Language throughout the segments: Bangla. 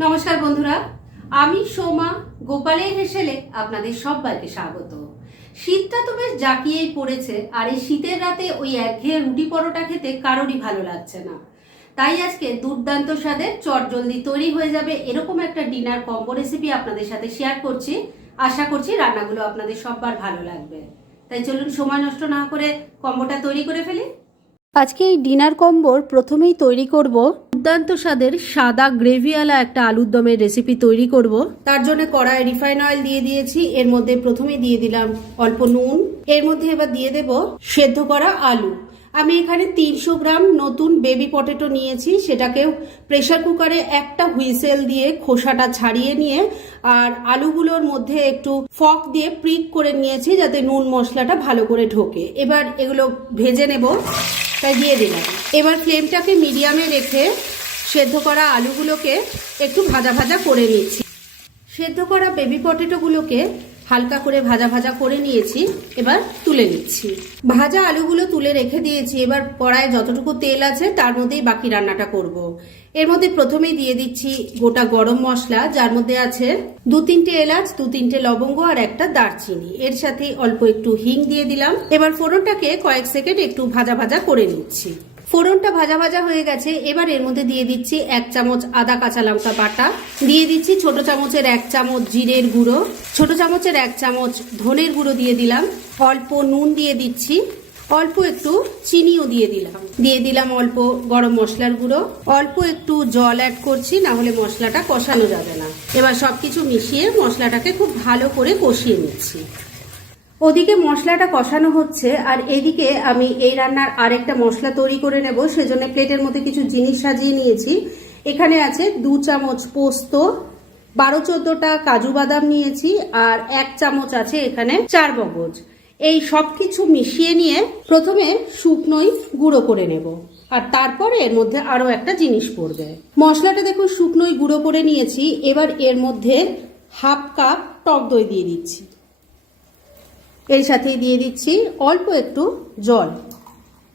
নমস্কার বন্ধুরা, আমি সোমা, গোপালের হেসেলে আপনাদের সবাইকে স্বাগত। শীতটা তো বেশ জাঁকিয়েই পড়েছে, আর এই শীতের রাতে ওই একঘেয়ে রুটি পরোটা খেতে কারোরই ভালো লাগছে না। তাই আজকে দুর্দান্ত স্বাদের চটজলদি তৈরি হয়ে যাবে এরকম একটা ডিনার কম্বো রেসিপি আপনাদের সাথে শেয়ার করছি। আশা করছি রান্নাগুলো আপনাদের সববার ভালো লাগবে। তাই চলুন সময় নষ্ট না করে কম্বোটা তৈরি করে ফেলি। আজকে এই ডিনার কম্বোর প্রথমেই তৈরি করব দুর্দান্ত স্বাদের সাদা গ্রেভিওয়ালা একটা আলুর দমের রেসিপি তৈরি করব। তার জন্য কড়ায় রিফাইন অয়েল দিয়ে দিয়েছি। এর মধ্যে প্রথমেই দিয়ে দিলাম অল্প নুন। এর মধ্যে এবার দিয়ে দেব সেদ্ধ করা আলু। আমি এখানে তিনশো গ্রাম নতুন বেবি পটেটো নিয়েছি। সেটাকেও প্রেসার কুকারে একটা হুইসেল দিয়ে খোসাটা ছাড়িয়ে নিয়ে আর আলুগুলোর মধ্যে একটু ফক দিয়ে প্রিক করে নিয়েছি যাতে নুন মশলাটা ভালো করে ঢোকে। এবার এগুলো ভেজে নেব, তাই দিয়ে দিলাম। এবার ফ্লেমটাকে মিডিয়ামে রেখে সেদ্ধ করা আলুগুলোকে একটু ভাজা ভাজা করে নিচ্ছি। সেদ্ধ করা বেবি পটেটোগুলোকে হালকা করে ভাজা ভাজা করে নিয়েছি, এবার তুলে নিচ্ছি। ভাজা আলুগুলো তুলে রেখে দিয়েছি, এবার কড়ায় যতটুকু তেল আছে তার মধ্যেই বাকি রান্নাটা করব। এর মধ্যে প্রথমেই দিয়ে দিচ্ছি গোটা গরম মশলা, যার মধ্যে আছে দু তিনটে এলাচ, দু তিনটে লবঙ্গ আর একটা দারচিনি। এর সাথে অল্প একটু হিং দিয়ে দিলাম। এবার ফোড়নটাকে কয়েক সেকেন্ড একটু ভাজা ভাজা করে নিচ্ছি। ফোড়নটা ভাজা ভাজা হয়ে গেছে। এবার এর মধ্যে দিয়ে দিচ্ছি এক চামচ আদা কাঁচা লঙ্কা বাটা। দিয়ে দিচ্ছি ছোট চামচের এক চামচ জিরের গুঁড়ো। ছোট চামচের এক চামচ ধনের গুঁড়ো দিয়ে দিলাম। অল্প নুন দিয়ে দিচ্ছি। অল্প একটু চিনিও দিয়ে দিলাম। দিয়ে দিলাম অল্প গরম মশলার গুঁড়ো। অল্প একটু জল অ্যাড করছি না হলে মশলাটা কষানো যাবে না। এবার সবকিছু মিশিয়ে মশলাটাকে খুব ভালো করে কষিয়ে নিচ্ছি। ওদিকে মশলাটা কষানো হচ্ছে, আর এদিকে আমি এই রান্নার আরেকটা মশলা তৈরি করে নেব, সেজন্য প্লেটের মধ্যে কিছু জিনিস সাজিয়ে নিয়েছি। এখানে আছে দু চামচ পোস্ত, বারো চোদ্দটা কাজু বাদাম নিয়েছি, আর এক চামচ আছে এখানে চার মগজ। এই সব কিছু মিশিয়ে নিয়ে প্রথমে শুকনোই গুঁড়ো করে নেব, আর তারপরে এর মধ্যে আরও একটা জিনিস পড়বে। মশলাটা দেখুন, শুকনোই গুঁড়ো করে নিয়েছি, এবার এর মধ্যে হাফ কাপ টক দই দিয়ে দিচ্ছি। এর সাথেই দিয়ে দিচ্ছি অল্প একটু জল।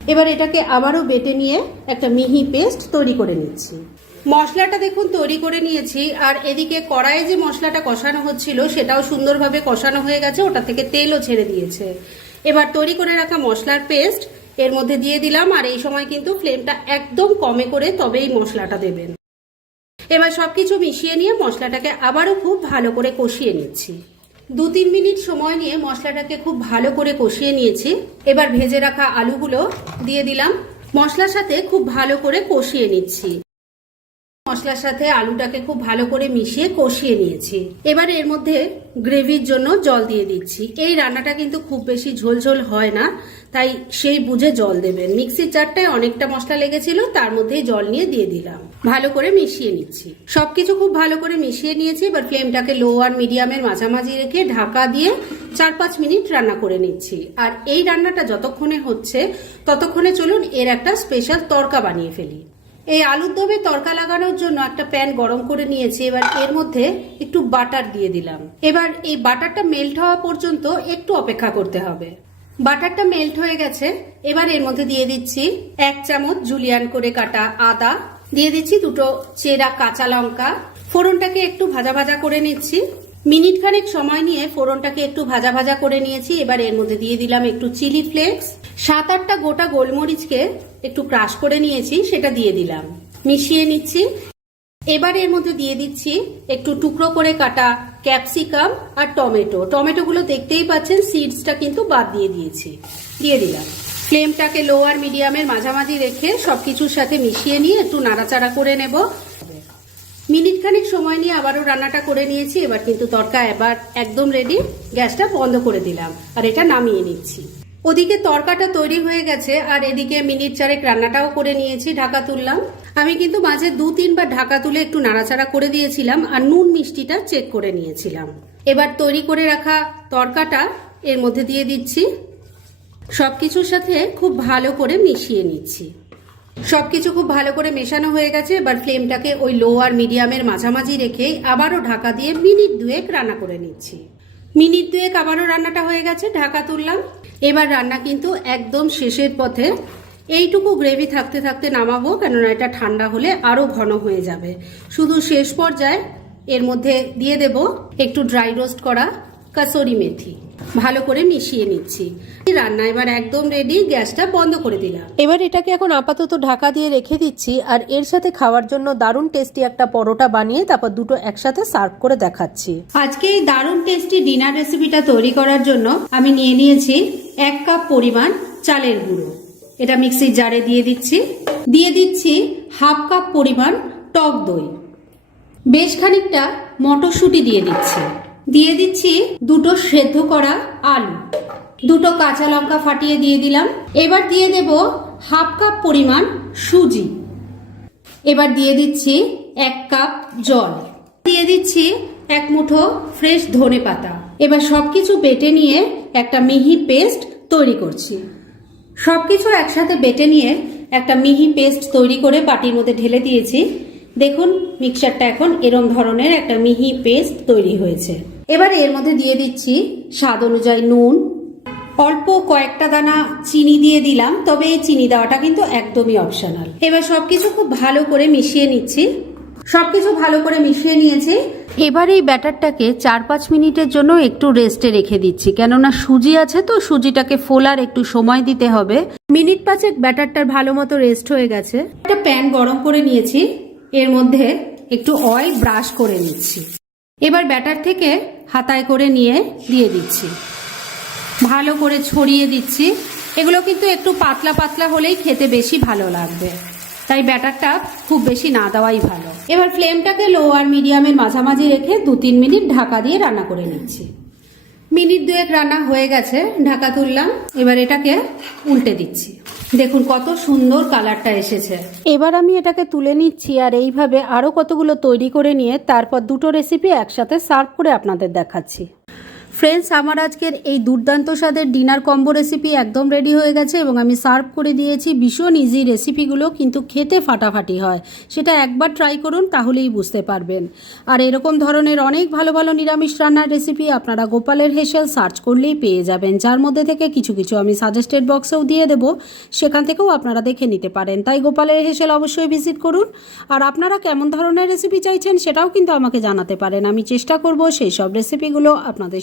এবার এটাকে আবারও বেটে নিয়ে একটা মিহি পেস্ট তৈরি করে নিচ্ছি। মশলাটা দেখুন, তৈরি করে নিয়েছি। আর এদিকে কড়াইয়ে যে মশলাটা কষানো হচ্ছিল, সেটাও সুন্দরভাবে কষানো হয়ে গেছে। ওটা থেকে তেলও ছেড়ে দিয়েছে। এবার তৈরি করে রাখা মশলার পেস্ট, এর মধ্যে দিয়ে দিলাম। আর এই সময় কিন্তু ফ্লেমটা একদম কমে করে তবেই মশলাটা দেবেন। এবার সবকিছু মিশিয়ে নিয়ে মশলাটাকে আবারও খুব ভালো করে কষিয়ে নিচ্ছি। দু তিন মিনিট সময় নিয়ে মশলাটাকে খুব ভালো করে কষিয়ে নিয়েছি। এবার ভেজে রাখা আলুগুলো দিয়ে দিলাম। মশলার সাথে খুব ভালো করে কষিয়ে নিচ্ছি। মশলার সাথে আলুটাকে খুব ভালো করে মিশিয়ে কষিয়ে নিয়েছি। এবার এর মধ্যে গ্রেভির জন্য জল দিয়ে দিচ্ছি। এই রান্নাটা কিন্তু খুব বেশি ঝোলঝোল হয় না, তাই সেই বুঝে জল দেবেন। মিক্সির চারটায় অনেকটা মশলা লেগেছিল, তার মধ্যেই জল নিয়ে দিয়ে দিলাম। ভালো করে মিশিয়ে নিচ্ছি। সবকিছু খুব ভালো করে মিশিয়ে নিয়েছি, এবার ফ্লেমটাকে লো আর মিডিয়ামের মাঝামাঝি রেখে ঢাকা দিয়ে চার পাঁচ মিনিট রান্না করে নিচ্ছি। আর এই রান্নাটা যতক্ষণে হচ্ছে, ততক্ষণে চলুন এর একটা স্পেশাল তরকা বানিয়ে ফেলি। এই আলুর দমে তরকা লাগানোর জন্য একটা প্যান গরম করে নিয়েছি। এবার এর মধ্যে একটু বাটার দিয়ে দিলাম। এবার এই বাটারটা মেল্ট হওয়া পর্যন্ত একটু অপেক্ষা করতে হবে। বাটারটা মেল্ট হয়ে গেছে। এবার এর মধ্যে দিয়ে দিচ্ছি এক চামচ জুলিয়ান করে কাটা আদা। দিয়ে দিচ্ছি দুটো চেরা কাঁচা লঙ্কা। ফোড়নটাকে একটু ভাজা ভাজা করে নিচ্ছি। মিনিট খানেক সময় নিয়ে ফোড়নটাকে একটু ভাজা ভাজা করে নিয়েছি। এবার এর মধ্যে দিয়ে দিলাম একটু চিলি ফ্লেক্স। সাত আটটা গোটা গোলমরিচকে একটু ক্রাশ করে নিয়েছি, সেটা দিয়ে দিলাম। মিশিয়ে নিচ্ছি। এবার এর মধ্যে দিয়ে দিচ্ছি একটু টুকরো করে কাটা ক্যাপসিকাম আর টমেটো। টমেটোগুলো দেখতেই পাচ্ছেন, সিডসটা কিন্তু বাদ দিয়ে দিয়েছি। দিয়ে দিলাম। ফ্লেমটাকে লো আর মিডিয়ামের মাঝামাঝি রেখে সবকিছুর সাথে মিশিয়ে নিয়ে একটু নাড়াচাড়া করে নেব। মিনিট খানিক সময় নিয়ে আবারও রান্নাটা করে নিয়েছি, এবার কিন্তু তরকা এবার একদম রেডি গ্যাসটা বন্ধ করে দিলাম, আর এটা নামিয়ে নিচ্ছি। ওদিকে তরকাটা তৈরি হয়ে গেছে, আর এদিকে মিনিট চারেক রান্নাটাও করে নিয়েছি, ঢাকা তুললাম। আমি কিন্তু মাঝে দু তিনবার ঢাকা তুলে একটু নাড়াচাড়া করে দিয়েছিলাম, আর নুন মিষ্টিটা চেক করে নিয়েছিলাম। এবার তৈরি করে রাখা তরকাটা এর মধ্যে দিয়ে দিচ্ছি। সবকিছুর সাথে খুব ভালো করে মিশিয়ে নিচ্ছি। সবকিছু খুব ভালো করে মেশানো হয়ে গেছে, এবার ফ্লেমটাকে ওই লো আর মিডিয়ামের মাঝামাঝি রেখে আবারও ঢাকা দিয়ে মিনিট দুয়েক রান্না করে নিচ্ছি। মিনিট দুয়েক আবারও রান্নাটা হয়ে গেছে, ঢাকা তুললাম। এবার রান্না কিন্তু একদম শেষের পথে। এইটুকু গ্রেভি থাকতে থাকতে নামাবো, কেননা এটা ঠান্ডা হলে আরও ঘন হয়ে যাবে। শুধু শেষ পর্যায়ে এর মধ্যে দিয়ে দেব একটু ড্রাই রোস্ট করা কাসরি মেথি। ভালো করে মিশিয়ে নিচ্ছি। রান্না এবার একদম রেডি গ্যাসটা বন্ধ করে দিলাম। এবার এটাকে এখন আপাতত ঢাকা দিয়ে রেখে দিচ্ছি আর এর সাথে খাওয়ার জন্য দারুণ টেস্টি একটা পরোটা বানিয়ে তারপর দুটো একসাথে সার্ভ করে দেখাচ্ছি। আজকে এই দারুণ টেস্টি ডিনার রেসিপিটা তৈরি করার জন্য আমি নিয়ে নিয়েছি এক কাপ পরিমাণ চালের গুঁড়ো। এটা মিক্সির জারে দিয়ে দিচ্ছি। দিয়ে দিচ্ছি হাফ কাপ পরিমাণ টক দই। বেশ খানিকটা মটরশুঁটি দিয়ে দিচ্ছি। দিয়ে দিচ্ছি দুটো সেদ্ধ করা আলু। দুটো কাঁচা লঙ্কা ফাটিয়ে দিয়ে দিলাম। এবার দিয়ে দেব হাফ কাপ পরিমাণ সুজি। এবার দিয়ে দিচ্ছি এক কাপ জল। দিয়ে দিচ্ছি এক মুঠো ফ্রেশ ধনে পাতা। এবার সবকিছু বেটে নিয়ে একটা মিহি পেস্ট তৈরি করছি। সবকিছু একসাথে বেটে নিয়ে একটা মিহি পেস্ট তৈরি করে বাটির মধ্যে ঢেলে দিয়েছি। দেখুন মিক্সারটা এখন এরম ধরনের একটা মিহি পেস্ট তৈরি হয়েছে। এবার এর মধ্যে দিয়ে দিচ্ছি স্বাদ অনুযায়ী নুন। অল্প কয়েকটা দানা চিনি দিয়ে দিলাম, তবে এই চিনি দেওয়াটা কিন্তু একদমই অপশনাল এবার সবকিছু খুব ভালো করে মিশিয়ে নিচ্ছি। সবকিছু ভালো করে মিশিয়ে নিয়েছি। এবার এই ব্যাটারটাকে চার পাঁচ মিনিটের জন্য একটু রেস্টে রেখে দিচ্ছি, কেননা সুজি আছে তো, সুজিটাকে ফোলার একটু সময় দিতে হবে। মিনিট পাঁচেক ব্যাটারটার ভালো মতো রেস্ট হয়ে গেছে। একটা প্যান গরম করে নিয়েছি। এর মধ্যে একটু অয়েল ব্রাশ করে নিচ্ছি। এবার ব্যাটার থেকে হাতায় করে নিয়ে দিয়ে দিচ্ছি। ভালো করে ছড়িয়ে দিচ্ছি। এগুলো কিন্তু একটু পাতলা পাতলা হলেই খেতে বেশি ভালো লাগবে। তাই ব্যাটারটা খুব বেশি না দেওয়াই ভালো। এবার ফ্লেমটাকে লো আর মিডিয়ামের মাঝামাঝি রেখে দু তিন মিনিট ঢাকা দিয়ে রান্না করে নিচ্ছি। মিনিট দুয়েক রান্না হয়ে গেছে, ঢাকা তুললাম। এবার এটাকে উল্টে দিচ্ছি। দেখুন কত সুন্দর কালারটা এসেছে। এবার আমি এটাকে তুলে নিচ্ছি আর এইভাবে আরও কতগুলো তৈরি করে নিয়ে তারপর দুটো রেসিপি একসাথে সার্ভ করে আপনাদের দেখাচ্ছি। ফ্রেন্ডস আমার আজকের এই দুর্দান্ত স্বাদের ডিনার কম্বো রেসিপি একদম রেডি হয়ে গেছে এবং আমি সার্ভ করে দিয়েছি ভীষণ ইজি রেসিপিগুলো কিন্তু খেতে ফাটাফাটি হয়। সেটা একবার ট্রাই করুন, তাহলেই বুঝতে পারবেন। আর এরকম ধরনের অনেক ভালো ভালো নিরামিষ রান্নার রেসিপি আপনারা গোপালের হেসেল সার্চ করলেই পেয়ে যাবেন, যার মধ্যে থেকে কিছু কিছু আমি সাজেস্টেড বক্সেও দিয়ে দেব। সেখান থেকেও আপনারা দেখে নিতে পারেন। তাই গোপালের হেসেল অবশ্যই ভিজিট করুন। আর আপনারা কেমন ধরনের রেসিপি চাইছেন সেটাও কিন্তু আমাকে জানাতে পারেন। আমি চেষ্টা করব সেই সব রেসিপিগুলো আপনাদের